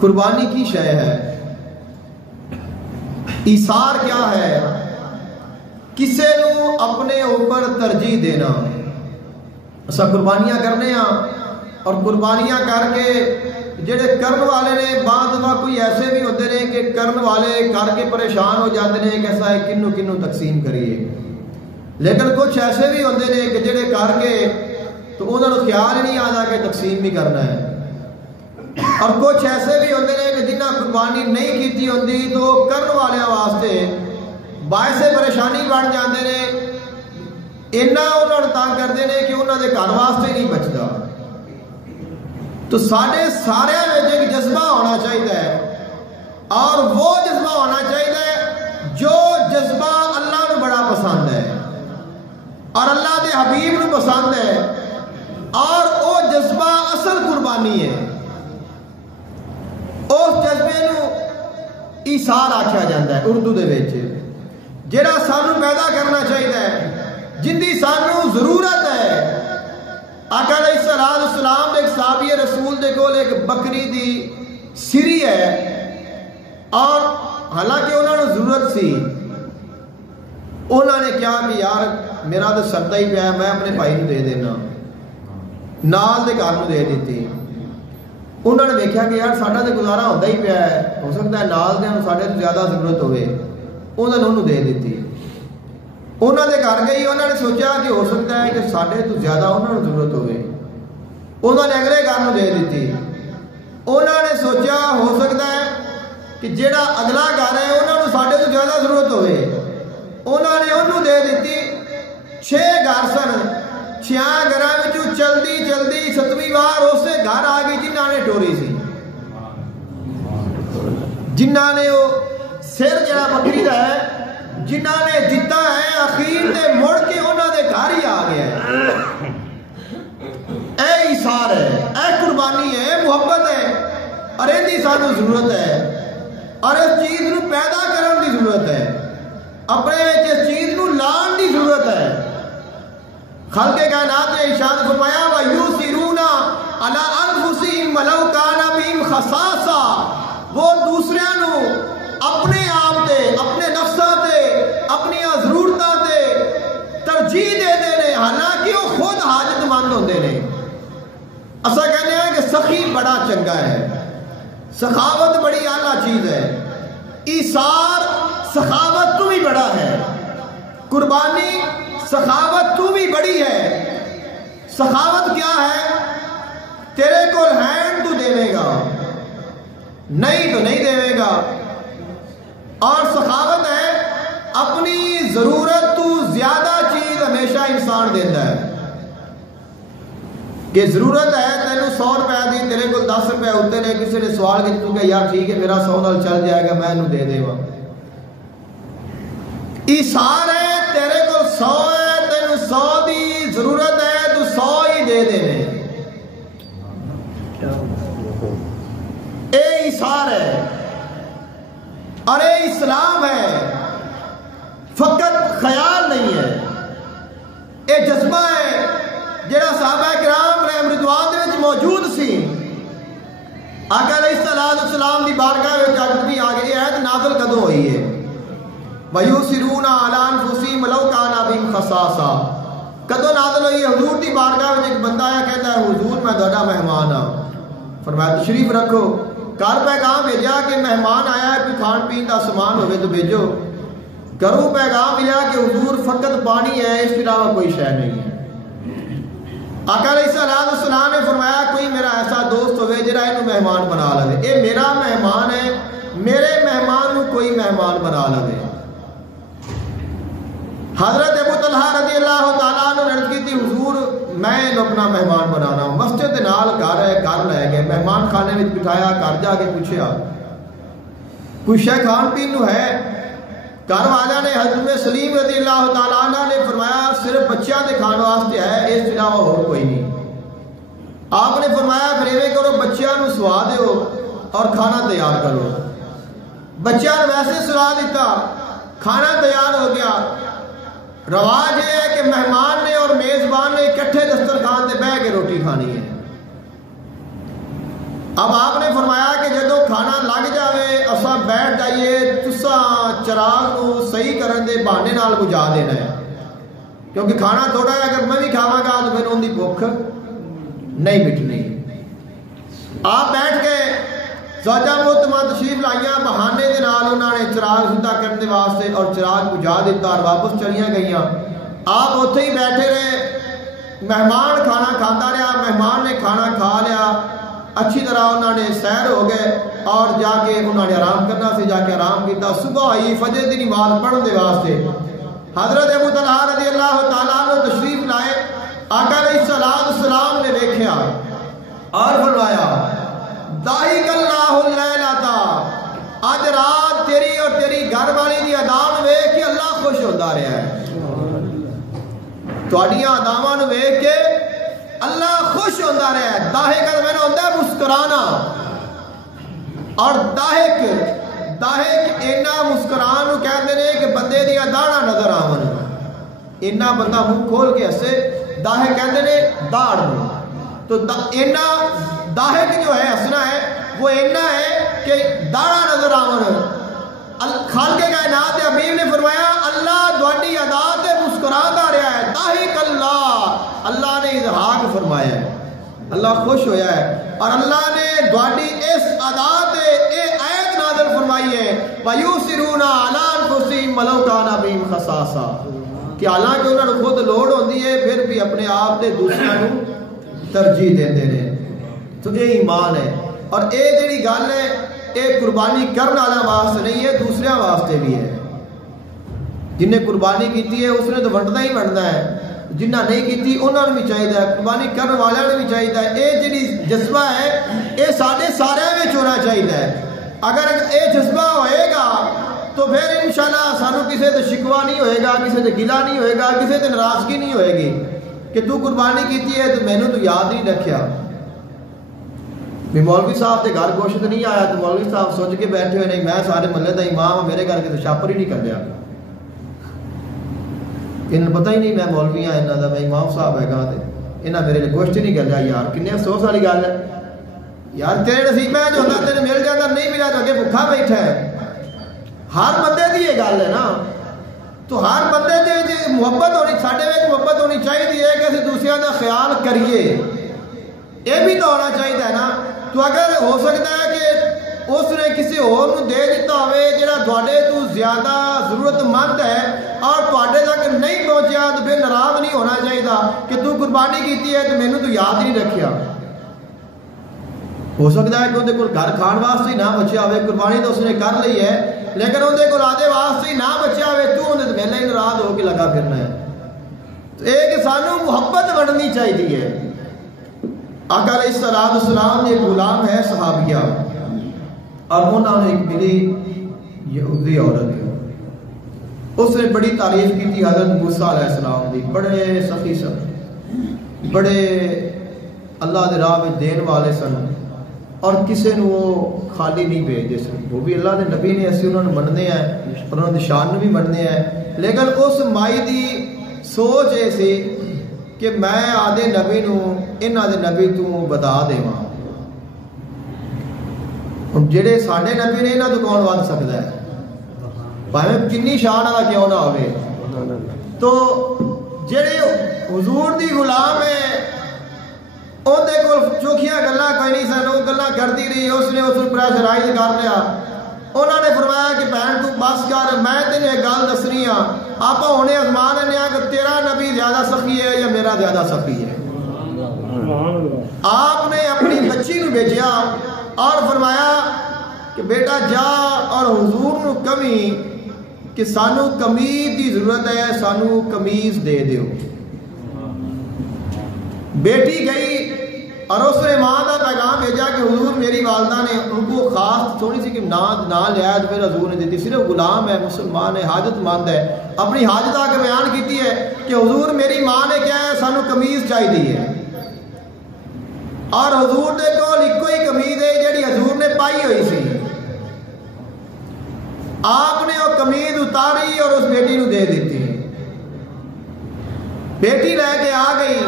قربانی کی شے ہے، ایثار کیا ہے؟ کسے نو اپنے اوپر ترجیح دینا۔ اسا قربانیاں کرنے ہاں اور قربانیاں کر کے جڑے کرن والے نے بعض دفعہ کوئی ایسے بھی ہوتے ہیں کہ کرن والے کر کے پریشان ہو جاتے ہیں کہ ایسا ہے کنوں کنوں تقسیم کریے، لیکن کچھ ایسے بھی ہوتے ہیں کہ جڑے کر کے تو انہوں نے خیال ہی نہیں آتا کہ تقسیم بھی کرنا ہے، اور کچھ ایسے بھی ہوتے ہیں کہ جنہیں قربانی نہیں کیتی ہوتی تو کرن والے واسطے باعث پریشانی بن جاتے ہیں، اتنا انہوں نے تنگ کرتے ہیں کہ انہوں نے گھر واسطے نہیں بچتا۔ تو سارے ایک جذبہ ہونا چاہیے، اور وہ جذبہ ہونا چاہیے جو جذبہ اللہ نو بڑا پسند ہے اور اللہ دے حبیب نو پسند ہے، اور وہ جذبہ اصل قربانی ہے۔ اس جذبے نو ایثار آکھیا جاتا ہے اردو دے وچ، جڑا سانو پیدا کرنا چاہیے، جن دی سانو ضرورت ہے۔ آقا علیہ السلام ایک صحابی رسول دے کول ایک بکری دی سری ہے، اور حالانکہ انہوں نے ضرورت سی، انہوں نے کیا کہ یار میرا تو سردا ہی پیا، میں اپنے بھائی نو دے دینا، نال دے گھر نو دے دیتی۔ انہوں نے دیکھا کہ یار ساڈا تو گزارا ہوتا ہی پیا ہے، ہو سکتا ہے نال دے ساڈے تو زیادہ ضرورت ہوئے، انہوں نے انہوں دے دیتی۔ انہوں نے گھر گئی، انہوں نے سوچا کہ ہو سکتا ہے کہ ساڈے تو زیادہ انہوں نے ضرورت ہوئے، انہوں نے اگلے گھر نو دے دیتی۔ انہوں نے سوچا ہو سکتا ہے کہ جڑا اگلا گھر ہے انہوں نے ساڈے تو زیادہ ضرورت ہوئے، انہوں نے انہوں دے دیتی۔ 6 گھر سن، 6 گھراں وچوں چلدی چلدی 7ویں بار اسے گھر آ گئی جنہاں نے ٹوری سی، جنہاں نے وہ سر جڑا بکری دا ہے جنہاں نے دتا ہے، اخیر تے مڑ کے انہاں دے گھر ہی آ گیا ہے۔ اے ایثار ہے، اے قربانی ہے، اے محبت ہے، اور ان دی سانو ضرورت ہے، اور اس چیز نو پیدا کرن دی ضرورت ہے، اپنے اس چیز نو لان دی ضرورت ہے۔ خلق کائنات نے ارشاد فرمایا وَيُؤْثِرُونَ عَلَىٰ أَنفُسِهِمْ وَلَوْ كَانَ بِهِمْ خَصَاصَةٌ، وہ دوسرے نو اپنے آپ تے، اپنے نفساں تے، اپنی ضرورتاں تے ترجیح دے دے، حالانکہ وہ خود حاجت مند ہوندے نے۔ اسا کہنے ہیں کہ سخی بڑا چنگا ہے، سخاوت بڑی اعلیٰ چیز ہے، ایثار سخاوت تو بھی بڑا ہے، قربانی سخاوت تو بھی بڑی ہے۔ سخاوت کیا ہے؟ تیرے کو ہے تو دے گا، نہیں تو نہیں دے گا، اور سخاوت ہے اپنی ضرورت تو زیادہ چیز ہمیشہ انسان دیتا ہے، کہ ضرورت ہے تینوں 100 روپے دی، تیرے کو 10 روپے ہوتے نے، کسی نے سوال کی تو کہ یار ٹھیک ہے میرا 100 نال چل جائے گا، میں انہوں دے دے گا۔ ایثار ہے تیرے کو 100 ہے، تینوں 100 دی ضرورت ہے تو 100 ہی دے دے میں، اے ایثار ہے، اور اے اسلام ہے، فقط خیال نہیں ہے، اے جذبہ ہے جڑا صحابہ کرام علیہ رضوان دے وچ موجود سی۔ آقا علیہ السلام دی بارگاہ وچ آدمی آ گئی ہے، نازل کدوں ہوئی ہے؟ وَيُؤْثِرُونَ عَلَىٰ أَنفُسِهِمْ وَلَوْ كَانَ بِهِمْ خَصَاصَةٌ، کدوں نازل ہوئی ہے؟ حضور دی بارگاہ وچ ایک بندہ آیا، کہتا ہے حضور میں تہاڈا مہمان ہاں، فرمایا تشریف رکھو۔ گھر پیغام بھیجا کہ مہمان آیا ہے، کوئی کھان پین کا سامان ہوئے تو بھیجو۔ گھروں پیغام ملا کہ حضور فقط پانی ہے، اس کے علاوہ کوئی شے نہیں ہے۔ آقا علیہ السلام نے فرمایا کوئی میرا ایسا دوست ہوئے جڑا انہوں مہمان بنا لے، اے میرا مہمان ہے، میرے مہمان کو کوئی مہمان بنا لے۔ حضرت ابو طلحہ رضی اللہ تعالیٰ عنہ نے عرض کی تھی حضور میں اپنا مہمان بنانا ہوں، مسجد دے نال گھر ہے، گھر لے گئے، مہمان خانے میں بٹھایا، گھر جا کے پوچھا کوئی شے کھان پین نو ہے؟ گھر والا نے حضرت سلیم رضی اللہ تعالیٰ عنہ نے فرمایا صرف بچیاں دے کھان واسطے ہے، اس کے علاوہ اور کوئی نہیں۔ آپ نے فرمایا پھر ایویں کرو بچیاں نو سوا دیو اور کھانا تیار کرو۔ بچیاں نے ویسے سوا دیتا، کھانا تیار ہو گیا۔ رواج یہ ہے کہ مہمان نے اور میزبان نے اکٹھے دسترخوان تے بیٹھ کے روٹی کھانی ہے۔ اب آپ نے فرمایا کہ جدو کھا چراغ کو صحیح کرنے دے بہانے نال بجھا دینا ہے، کیونکہ کھانا تھوڑا ہے، اگر میں بھی کھاواں گا تو پھر ان کی بھوک نہیں مٹنی۔ آپ بیٹھ کے زوجہ محترمہ تشریف لائیاں، بہانے دے نال انہوں نے چراغ سیدھا کرنے واسطے اور چراغ بجھا دیتا اور واپس چلیاں گئیاں۔ آپ اتنے ہی بیٹھے رہے، مہمان کھانا کھاتا رہا، مہمان نے کھانا کھا لیا، اچھی طرح انہوں نے سیر ہو گئے اور جا کے انہوں نے آرام کرنا سے جا کے آرام کیتا۔ صبح آئی فجر دی نماز پڑھن دے واسطے حضرت ابو طلحہ رضی اللہ تعالیٰ عنہ تشریف لائے، آقا علیہ السلام نے دیکھا اور فرمایا داہک اللہ اللیلۃ، آج رات تیری اور تیری گھر والی دی اداں ویکھ کے اللہ خوش ہوتا رہا ہے، تہاڈیاں اداواں نوں ویکھ کے اللہ خوش ہوتا رہا ہے۔ داہک میں نے ہوتا ہے مسکرانا، اور داہک اینا مسکران کہتے ہیں کہ بندے دیا داڑا نظر آون، اینا بندہ منہ کھول کے ہسے، داہک کہتے ہیں داڑ میں، تو اینا داہک جو ہے ہسنا ہے وہ اینا ہے کہ داڑا نظر آون۔ خالق کائنات حبیب نے فرمایا اللہ تہاڈی ادا تے مسکراتا رہا ہے، داہک اللہ نے اضحاق فرمایا ہے، اللہ خوش ہویا ہے، اور اللہ نے تہاڈی اس ادا تے اے آیت نازل فرمائی ہے وَيُؤْثِرُونَ عَلَىٰ أَنفُسِهِمْ وَلَوْ كَانَ بِهِمْ خَصَاصَةٌ، کہ حالانکہ انہوں نے خود لوڑ ہوندی ہے پھر بھی اپنے آپ تے دوسروں کو ترجیح دیندے نے۔ تو یہ ایمان ہے، اور اے جڑی گل ہے اے قربانی کرنے والا واسطے نہیں ہے، دوسرے واسطے بھی ہے۔ جن نے قربانی کیتی ہے اس نے تو ونڈنا ہی ونڈنا ہے، جنہ نہیں کیتی انہوں نے بھی چاہیے، قربانی کرنے والے نے بھی چاہیے۔ اے جڑی جذبہ ہے اے سارے وچ ہونا چاہیے۔ اگر اے جذبہ ہوئے گا تو پھر انشاءاللہ سانو کسی تے شکوہ نہیں ہوئے گا، کسی تے گلہ نہیں ہوئے گا، کسی تے ناراضگی نہیں ہوئے گی کہ تو قربانی کیتی ہے تو میں نے تو یاد نہیں رکھیا۔ بھی مولوی صاحب کے گھر گوشت نہیں آیا تو مولوی صاحب سوچ کے بیٹھے ہوئے نہیں میں سارے محلے کا امام ہوں، میرے گھر کے تو شاپر ہی نہیں کر لیا، انہیں پتہ ہی نہیں میں مولوی ہاں، انہوں کا میں امام صاحب ہے گا، انہیں میرے لیے گوشت نہیں کر لیا۔ یار کنے افسوس والی گل ہے یار، تیرے نصیب میں جو ہوتا تیرے مل جاتا، نہیں ملا تو اگے بھوکا بیٹھا ہے۔ ہر بندے کی یہ گل ہے نا، تو ہر بندے کی محبت ہونی، ساڈے وچ محبت ہونی چاہیے کہ اسی دوسرے کا خیال کریے، یہ بھی تو ہونا چاہیے نا۔ تو اگر ہو سکتا ہے کہ اس نے کسی اور دے دیتا ہوئے جڑا تواڈے تو زیادہ ضرورت مند ہے اور تواڈے تک نہیں پہنچیا، تو پھر ناراض نہیں ہونا چاہیے کہ تو قربانی کیتی ہے تو مینوں تو یاد نہیں رکھیا۔ ہو سکتا ہے کہ اندر کو گھر کھان واسطے ہی نہ بچیا ہوئے، قربانی تو اس نے کر لی ہے لیکن اندر کو آدھے واسطے ہی نہ بچیا ہوئے، تو اندر تو پہلے ہی ناراض ہو کے لگا پھرنا ہے۔ تو ایک سانو محبت بڑھنی چاہیے۔ آقا علیہ السلام نے ایک غلام ہے صحابیہ، اور انہوں نے ایک ملی یہودی عورت، اس نے بڑی تعریف کی تھی حضرت موسیٰ علیہ السلام دی، بڑے سخی سن، بڑے اللہ دے راہ میں دین والے سن، اور کسی نے وہ خالی نہیں بھیجتے سن، وہ بھی اللہ دے نبی نے، اسی انہوں نے مننے ہیں اور انہوں نے شان بھی مننے ہیں، لیکن اس مائی دی سوچ یہ سی کہ میں آدھے نبی نو انہاں دے نبی تو بتا دیواں، جڑے ساڈے نبی نے انہاں تو کون ود سکتا ہے، بھاویں جنی شان والا کیوں نہ ہوئے۔ تو جڑے حضور دی غلام ہے اندے کول چوکھیاں گلاں کوئی نہیں سن، وہ گلاں کرتی رہی، اس نے اس پریشرائز کر لیا۔ انہوں نے فرمایا کہ بہن تو بس کر، میں تینوں ایک گل دسنی ہاں، آپ ہونے ازمان لینے کہ تیرا نبی زیادہ سخی ہے یا میرا زیادہ سخی ہے۔ آپ نے اپنی بچی نو بھیجیا اور فرمایا کہ بیٹا جا اور حضور نو کمی کہ سانو قمیض دی ضرورت ہے، سانو قمیض دے دیو۔ بیٹی گئی اور اس نے ماں کا پیغام بھیجا کہ حضور میری والدہ نے ان کو خاص تھوڑی سی کہ نہ لیا تو پھر حضور نے دیتی، صرف غلام ہے، مسلمان ہے، حاجت مند ہے، اپنی حاجت آ کے بیان کیتی ہے کہ حضور میری ماں نے کیا ہے سانو قمیض چاہیے ہے، اور حضور دے کول ایک ہی قمیض ہے جڑی حضور نے پائی ہوئی سی۔ آپ نے وہ قمیض اتاری اور اس بیٹی نو دے دیتی، بیٹی لے کے آ گئی۔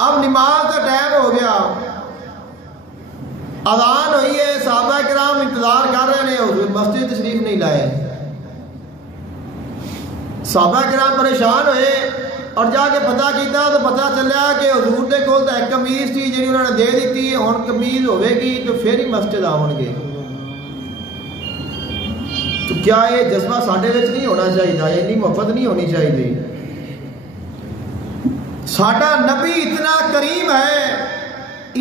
اب نماز کا ٹائم ہو گیا، اذان ہوئی ہے، صحابہ کرام انتظار کر رہے ہیں، حضور مسجد تشریف نہیں لائے۔ صحابہ کرام پریشان ہوئے اور جا کے پتہ کیتا تو پتہ چلیا کہ حضور دے کول تے ایک قمیض تھی جی انہوں نے دے دیتی، ہن قمیض ہوے گی تو پھر ہی مسجد آون گے۔ تو کیا یہ جذبہ ساڈے وچ نہیں ہونا چاہیے؟ اتنی محبت نہیں ہونی چاہیے؟ ساڈا نبی اتنا کریم ہے،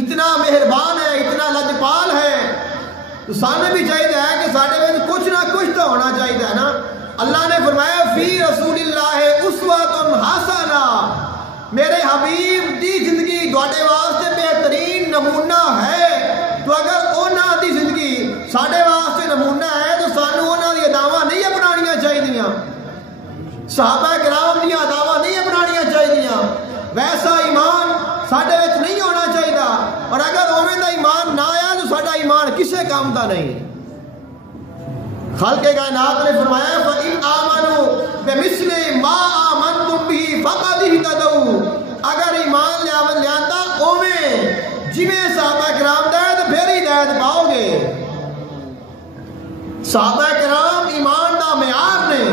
اتنا مہربان ہے، اتنا لجپال ہے، تو سانے بھی چاہیے کہ ساڈے وچ کچھ نہ کچھ تو ہونا چاہیے ہے نا۔ اللہ نے فرمایا فی رسول اللہ اسوۃ حسنہ، میرے حبیب دی زندگی تواڈے واسطے بہترین نمونہ ہے۔ تو اگر انہاں دی زندگی ساڈے واسطے نمونہ ہے تو سانو انہاں دی اداواں نہیں اپنانیاں چاہیے، صحابہ کرام دی اداواں نہیں اپنانیاں چاہیے۔ ویسا ایمان ساڈے وچ نہیں ہونا چاہیے، اور اگر اوویں دا ایمان نہ آیا تو ساڈا ایمان کسے کام دا نہیں۔ خالق کائنات نے فرمایا فَإِنْ آمَنُوا بِمِثْلِ مَا آمَنْتُمْ بِهِ فَقَدِ اهْتَدَوْا، اگر ایمان لیاندا اوویں جویں صحابہ کرام دا ہے تو پھر ہدایت پاؤ گے۔ صحابہ کرام ایمان دا معیار نے،